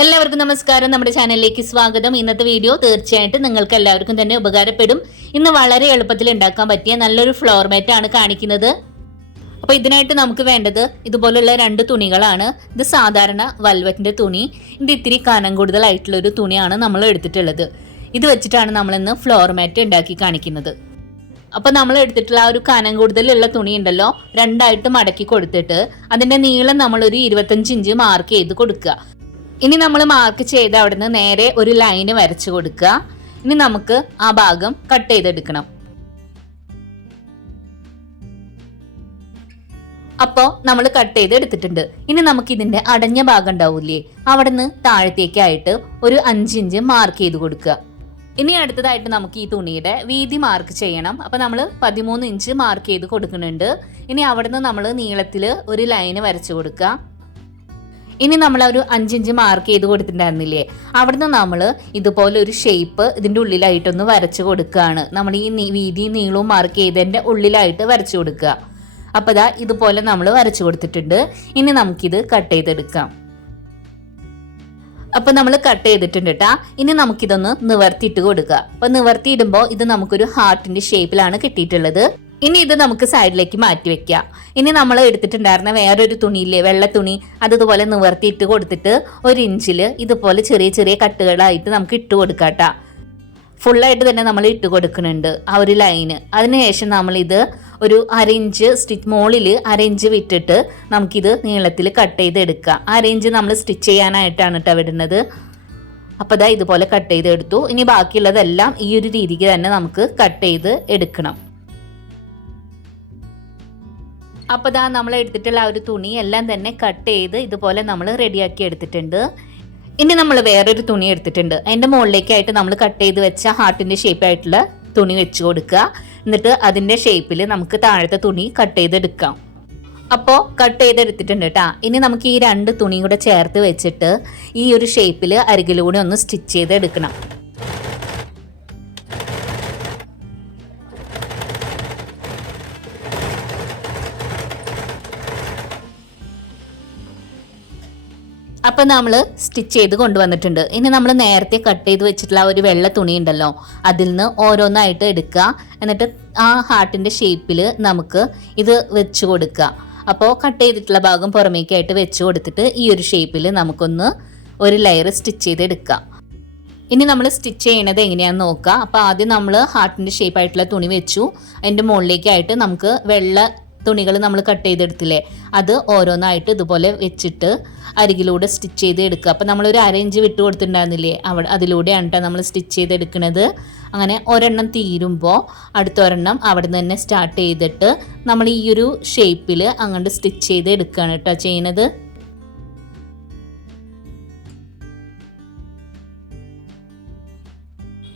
എല്ലാവർക്കും നമസ്കാരം. നമ്മുടെ ചാനലിലേക്ക് സ്വാഗതം. ഇന്നത്തെ വീഡിയോ തീർച്ചയായിട്ടും നിങ്ങൾക്ക് എല്ലാവർക്കും തന്നെ ഉപകാരപ്പെടും. ഇന്ന് വളരെ എളുപ്പത്തിൽ ഉണ്ടാക്കാൻ പറ്റിയ നല്ലൊരു ഫ്ലോർ ആണ് കാണിക്കുന്നത്. അപ്പോൾ ഇതിനായിട്ട് നമുക്ക് വേണ്ടത് ഇതുപോലുള്ള രണ്ട് തുണികളാണ്. ഇത് സാധാരണ വൽവറ്റിന്റെ തുണി. ഇത് ഇത്തിരി കനം കൂടുതലായിട്ടുള്ള ഒരു തുണിയാണ് നമ്മൾ എടുത്തിട്ടുള്ളത്. ഇത് വെച്ചിട്ടാണ് നമ്മളിന്ന് ഫ്ലോർ മാറ്റ് ഉണ്ടാക്കി കാണിക്കുന്നത്. അപ്പോൾ നമ്മൾ എടുത്തിട്ടുള്ള ആ ഒരു കനം കൂടുതലുള്ള തുണി ഉണ്ടല്ലോ രണ്ടായിട്ട് മടക്കി കൊടുത്തിട്ട് അതിന്റെ നീളം നമ്മളൊരു ഇരുപത്തഞ്ച് ഇഞ്ച് മാർക്ക് ചെയ്ത് കൊടുക്കുക. ഇനി നമ്മൾ മാർക്ക് ചെയ്ത് അവിടുന്ന് നേരെ ഒരു ലൈന് വരച്ചു കൊടുക്കുക ഇനി നമുക്ക് ആ ഭാഗം കട്ട് ചെയ്തെടുക്കണം. അപ്പോൾ നമ്മൾ കട്ട് ചെയ്ത് എടുത്തിട്ടുണ്ട് ഇനി നമുക്ക് ഇതിന്റെ അടഞ്ഞ ഭാഗം ഉണ്ടാവില്ലേ? അവിടുന്ന് താഴത്തേക്കായിട്ട് ഒരു അഞ്ചിഞ്ച് മാർക്ക് ചെയ്ത് കൊടുക്കുക ഇനി അടുത്തതായിട്ട് നമുക്ക് ഈ തുണിയുടെ വീതി മാർക്ക് ചെയ്യണം. അപ്പോൾ നമ്മൾ പതിമൂന്ന് ഇഞ്ച് മാർക്ക് ചെയ്ത് കൊടുക്കുന്നുണ്ട്. ഇനി അവിടുന്ന് നമ്മൾ നീളത്തിൽ ഒരു ലൈന് വരച്ചു കൊടുക്കുക ഇനി നമ്മൾ ഒരു അഞ്ചിഞ്ച് മാർക്ക് ചെയ്ത് കൊടുത്തിട്ടുണ്ടായിരുന്നില്ലേ? അവിടുന്ന് നമ്മൾ ഇതുപോലെ ഒരു ഷേപ്പ് ഇതിന്റെ ഉള്ളിലായിട്ടൊന്ന് വരച്ചു കൊടുക്കുകയാണ് നമ്മൾ ഈ വീതി നീളവും മാർക്ക് ചെയ്തതിന്റെ ഉള്ളിലായിട്ട് വരച്ചു കൊടുക്കുക. അപ്പോൾ ഇതാ ഇതുപോലെ നമ്മൾ വരച്ചു കൊടുത്തിട്ടുണ്ട്. ഇനി നമുക്കിത് കട്ട് ചെയ്തെടുക്കാം. അപ്പോൾ നമ്മൾ കട്ട് ചെയ്തിട്ടുണ്ട് കേട്ടാ ഇനി നമുക്കിതൊന്ന് നിവർത്തിയിട്ട് കൊടുക്കുക. അപ്പോൾ നിവർത്തിയിടുമ്പോൾ ഇത് നമുക്കൊരു ഹാർട്ടിന്റെ ഷേപ്പിലാണ് കിട്ടിയിട്ടുള്ളത്. ഇനി ഇത് നമുക്ക് സൈഡിലേക്ക് മാറ്റി വെക്കാം ഇനി നമ്മൾ എടുത്തിട്ടുണ്ടായിരുന്ന വേറൊരു തുണിയില്ലേ വെള്ള തുണി അത് ഇതുപോലെ നിവർത്തിയിട്ട് കൊടുത്തിട്ട് ഒരു ഇഞ്ചിൽ ഇതുപോലെ ചെറിയ ചെറിയ കട്ടുകളായിട്ട് നമുക്ക് ഇട്ട് കൊടുക്കാം കേട്ടാ ഫുള്ളായിട്ട് തന്നെ നമ്മൾ ഇട്ട് കൊടുക്കുന്നുണ്ട് ആ ഒരു ലൈന് അതിനുശേഷം നമ്മളിത് ഒരു അരയിഞ്ച് സ്റ്റിച്ച് മുകളിൽ അരയിഞ്ച് വിട്ടിട്ട് നമുക്കിത് നീളത്തിൽ കട്ട് ചെയ്ത് എടുക്കാം അരയിഞ്ച് നമ്മൾ സ്റ്റിച്ച് ചെയ്യാനായിട്ടാണ് കേട്ടോ വിടുന്നത്. അപ്പോൾ ഇതാ ഇതുപോലെ കട്ട് ചെയ്ത് എടുത്തു ഇനി ബാക്കിയുള്ളതെല്ലാം ഈ ഒരു രീതിക്ക് തന്നെ നമുക്ക് കട്ട് ചെയ്ത് എടുക്കണം. അപ്പോൾ ഇതാ നമ്മൾ എടുത്തിട്ടുള്ള ആ ഒരു തുണി എല്ലാം തന്നെ കട്ട് ചെയ്ത് ഇതുപോലെ നമ്മൾ റെഡിയാക്കി എടുത്തിട്ടുണ്ട്. ഇനി നമ്മൾ വേറൊരു തുണി എടുത്തിട്ടുണ്ട്. അതിന്റെ മുകളിലേക്കായിട്ട് നമ്മൾ കട്ട് ചെയ്ത് വെച്ച ഹാർട്ടിന്റെ ഷേപ്പായിട്ടുള്ള തുണി വെച്ച് കൊടുക്കുക. എന്നിട്ട് അതിന്റെ ഷേപ്പിൽ നമുക്ക് താഴത്തെ തുണി കട്ട് ചെയ്തെടുക്കാം. അപ്പോൾ കട്ട് ചെയ്തെടുത്തിട്ടുണ്ട് കേട്ടോ ഇനി നമുക്ക് ഈ രണ്ട് തുണിയും കൂടെ ചേർത്ത് വെച്ചിട്ട് ഈ ഒരു ഷേപ്പിൽ അരികിലൂടെ ഒന്ന് സ്റ്റിച്ച് ചെയ്തെടുക്കണം. അപ്പം നമ്മൾ സ്റ്റിച്ച് ചെയ്ത് കൊണ്ടുവന്നിട്ടുണ്ട്. ഇനി നമ്മൾ നേരത്തെ കട്ട് ചെയ്ത് വെച്ചിട്ടുള്ള ഒരു വെള്ള തുണി ഉണ്ടല്ലോ അതിൽ നിന്ന് ഓരോന്നായിട്ട് എടുക്കുക. എന്നിട്ട് ആ ഹാർട്ടിന്റെ ഷേപ്പിൽ നമുക്ക് ഇത് വെച്ച് കൊടുക്കുക. അപ്പോൾ കട്ട് ചെയ്തിട്ടുള്ള ഭാഗം പുറമേക്കായിട്ട് വെച്ച് കൊടുത്തിട്ട് ഈ ഒരു ഷേപ്പിൽ നമുക്കൊന്ന് ഒരു ലെയർ സ്റ്റിച്ച് ചെയ്ത് എടുക്കാം ഇനി നമ്മൾ സ്റ്റിച്ച് ചെയ്യണത് എങ്ങനെയാണെന്ന് നോക്കുക. അപ്പോൾ ആദ്യം നമ്മൾ ഹാർട്ടിന്റെ ഷേപ്പായിട്ടുള്ള തുണി വെച്ചു. അതിന്റെ മുകളിലേക്കായിട്ട് നമുക്ക് വെള്ള തുണികൾ നമ്മൾ കട്ട് ചെയ്തെടുത്തില്ലേ? അത് ഓരോന്നായിട്ട് ഇതുപോലെ വെച്ചിട്ട് അരികിലൂടെ സ്റ്റിച്ച് ചെയ്ത് എടുക്കുക അപ്പോൾ നമ്മളൊരു അര ഇഞ്ച് വിട്ട് കൊടുത്തിട്ടുണ്ടായിരുന്നില്ലേ? അവിടെ അതിലൂടെയാണ് കേട്ടോ നമ്മൾ സ്റ്റിച്ച് ചെയ്തെടുക്കുന്നത് അങ്ങനെ ഒരെണ്ണം തീരുമ്പോൾ അടുത്ത ഒരെണ്ണം അവിടെ നിന്ന് തന്നെ സ്റ്റാർട്ട് ചെയ്തിട്ട് നമ്മൾ ഈ ഒരു ഷേപ്പിൽ അങ്ങോട്ട് സ്റ്റിച്ച് ചെയ്ത് എടുക്കുകയാണ് കേട്ടോ ചെയ്യുന്നത്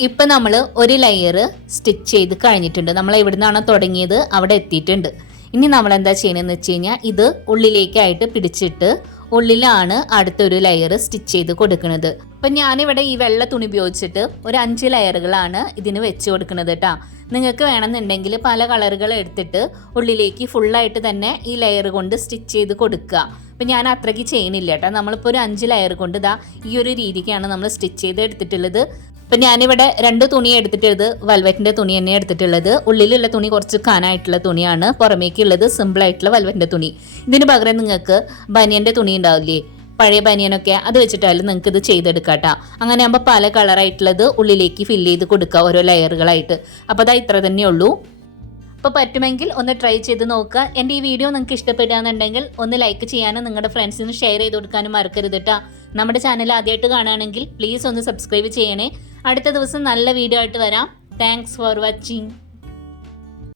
ഇപ്പം നമ്മൾ ഒരു ലെയർ സ്റ്റിച്ച് ചെയ്ത് കഴിഞ്ഞിട്ടുണ്ട്. നമ്മൾ എവിടെ നിന്നാണോ തുടങ്ങിയത് അവിടെ എത്തിയിട്ടുണ്ട്. ഇനി നമ്മൾ എന്താ ചെയ്യണമെന്ന് വെച്ച് കഴിഞ്ഞാൽ ഇത് ഉള്ളിലേക്കായിട്ട് പിടിച്ചിട്ട് ഉള്ളിലാണ് അടുത്തൊരു ലെയർ സ്റ്റിച്ച് ചെയ്ത് കൊടുക്കുന്നത് അപ്പം ഞാനിവിടെ ഈ വെള്ള തുണി ഉപയോഗിച്ചിട്ട് ഒരു അഞ്ച് ലെയറുകളാണ് ഇതിന് വെച്ച് കൊടുക്കുന്നത് കേട്ടോ നിങ്ങൾക്ക് വേണമെന്നുണ്ടെങ്കിൽ പല കളറുകൾ എടുത്തിട്ട് ഉള്ളിലേക്ക് ഫുള്ളായിട്ട് തന്നെ ഈ ലെയർ കൊണ്ട് സ്റ്റിച്ച് ചെയ്ത് കൊടുക്കുക. അപ്പം ഞാൻ അത്രയ്ക്ക് ചെയ്യണില്ല കേട്ടോ നമ്മളിപ്പോൾ ഒരു അഞ്ച് ലെയർ കൊണ്ട് ഇതാ ഈ ഒരു രീതിക്കാണ് നമ്മൾ സ്റ്റിച്ച് ചെയ്ത് എടുത്തിട്ടുള്ളത്. അപ്പം ഞാനിവിടെ രണ്ട് തുണി എടുത്തിട്ടുള്ളത് വൽവറ്റിന്റെ തുണി തന്നെ എടുത്തിട്ടുള്ളത്. ഉള്ളിലുള്ള തുണി കുറച്ച് കാനായിട്ടുള്ള തുണിയാണ്. പുറമേക്കുള്ളത് സിമ്പിളായിട്ടുള്ള വൽവറ്റിന്റെ തുണി. ഇതിന് പകരം നിങ്ങൾക്ക് ബനിയന്റെ തുണി ഉണ്ടാവില്ലേ? പഴയ ബനിയനൊക്കെ അത് വെച്ചിട്ടായാലും നിങ്ങൾക്ക് ഇത് ചെയ്തെടുക്കാം കേട്ടോ അങ്ങനെ ആകുമ്പോൾ പല കളറായിട്ടുള്ളത് ഉള്ളിലേക്ക് ഫില്ല് ചെയ്ത് കൊടുക്കുക ഓരോ ലെയറുകളായിട്ട് അപ്പോൾ അതാ ഇത്ര തന്നെ ഉള്ളൂ അപ്പോൾ പറ്റുമെങ്കിൽ ഒന്ന് ട്രൈ ചെയ്ത് നോക്കുക. എന്റെ ഈ വീഡിയോ നിങ്ങൾക്ക് ഇഷ്ടപ്പെടുകയാണെന്നുണ്ടെങ്കിൽ ഒന്ന് ലൈക്ക് ചെയ്യാനും നിങ്ങളുടെ ഫ്രണ്ട്സിന് ഷെയർ ചെയ്ത് കൊടുക്കാനും മറക്കരുത് കേട്ടോ നമ്മുടെ ചാനൽ ആദ്യമായിട്ട് കാണുകയാണെങ്കിൽ പ്ലീസ് ഒന്ന് സബ്സ്ക്രൈബ് ചെയ്യണേ. അടുത്ത ദിവസം നല്ല വീഡിയോ ആയിട്ട് വരാം. Thanks for watching